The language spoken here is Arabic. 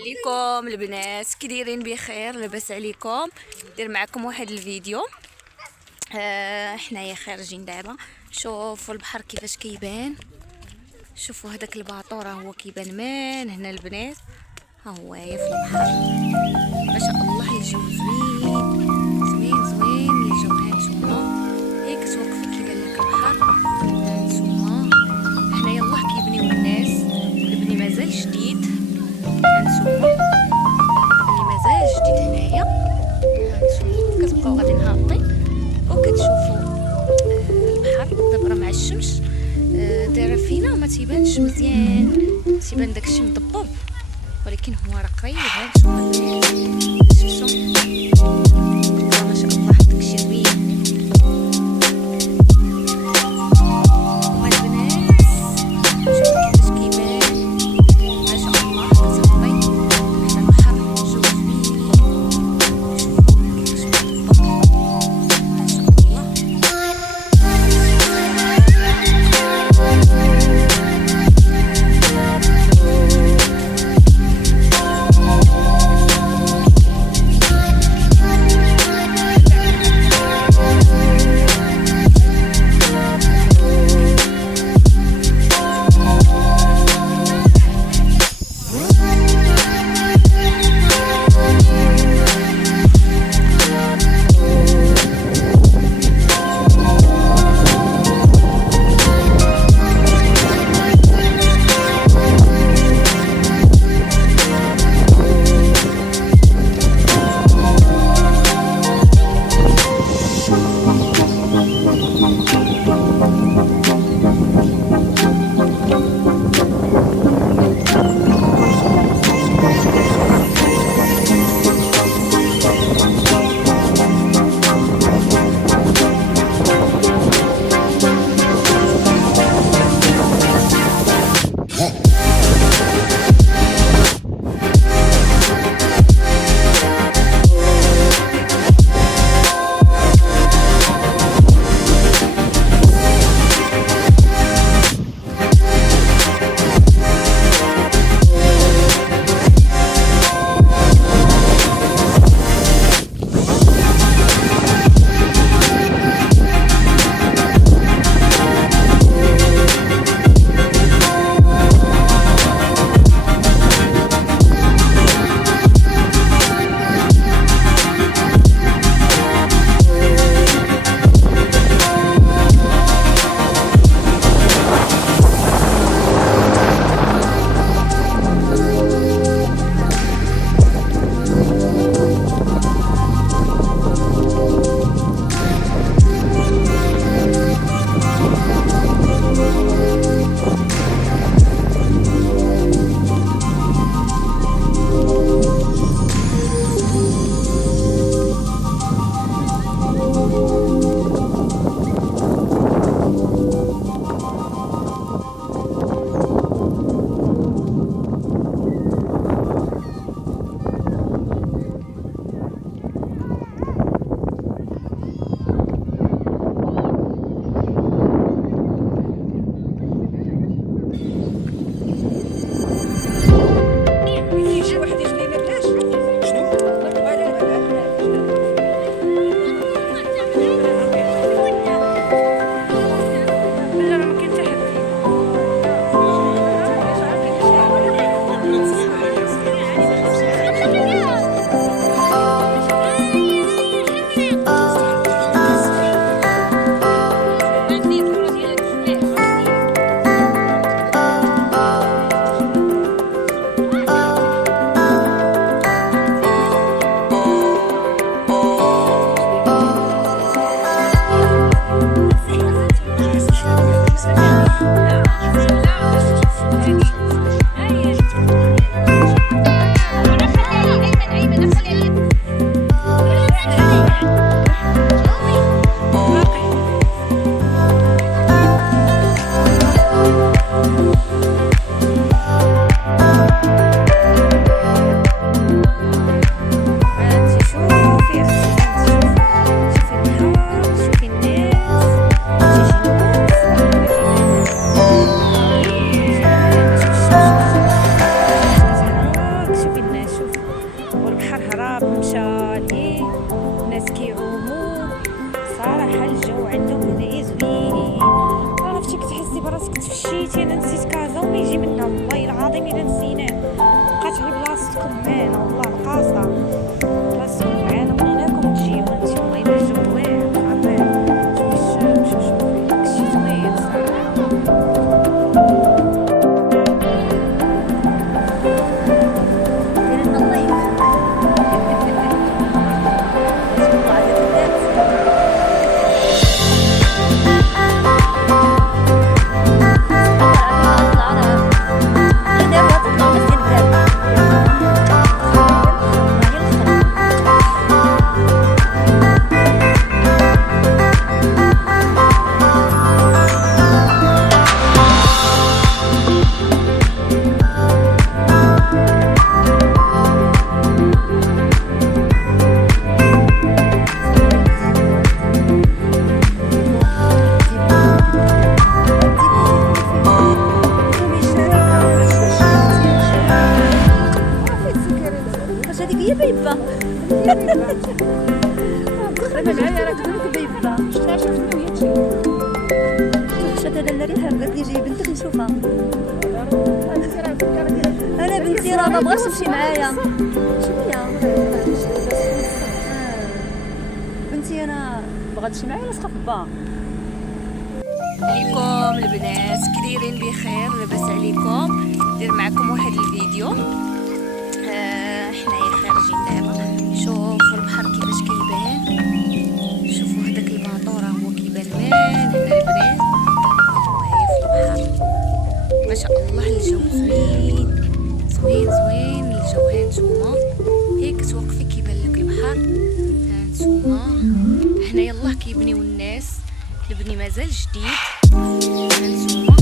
عليكم البنات، كي دايرين؟ بخير، لاباس عليكم؟ ندير معكم واحد الفيديو. حنايا خارجين دابا. شوفوا البحر كيفاش كيبان. شوفوا هذاك الباطو راه هو كيبان من هنا البنات. ها هو في البحر ما شاء الله. الجو زوين زوين زوين. الجو هانتوما هيك توقفي كيبان لك البحر. هانتوما حنايا الله كيبنيو الناس. البني مازال جديد. هانتوما اللي مازال جديد هنايا. هانتوما كتبقاو غادي هابطين وكتشوفوا البحر. دابا راه مع الشمس دايره فينا ما تيبانش مزيان، تيبان داكشي مضبب، ولكن هو راه قريب. هانتوما شفتوا ما شاء الله داكشي زوين. والبنات شوفوا كيفاش كيبان. ما شاء الله كتهبطي حنا البحر جو زوين. شوفوا كيفاش مضبب ما شاء الله. تفشيتي انا نسيت كازا وما يجي منها والله العظيم الا نسيناه. بقات غير بلاصتكم معانا والله القاصه، بلاصتكم معانا بغيناكم تجيو انت والله الا الجو واعر عطير. شوفي شوفي داكشي زوين صراحه. دير لنا اللايك. تبارك الله عليك واش هذيك هي بيبه؟ انا معايا راه تقول لك بيبه. شفتها شنو هي تجي؟ شفت هذا الريحه بغات لي جاي بنتك نشوفها. انا بنتي راه ما بغاش تمشي معايا. شنو بنتي انا بغات تمشي معايا لاصقه في با. عليكم البنات كديرين بخير؟ لاباس عليكم؟ ندير معكم واحد الفيديو. حنايا خارجين دابا. شوفوا البحر كيفاش كيبان. شوفوا هذاك الباطو راه هو كيبان مان. هنا البنات هاهي في البحر. ما شاء الله الجو زوين زوين زوين الجو. ها نتوما هيك توقفي كيبان لك البحر. ها نتوما حنا يلاه كيبنيو الناس. البني مازال جديد. ها نتوما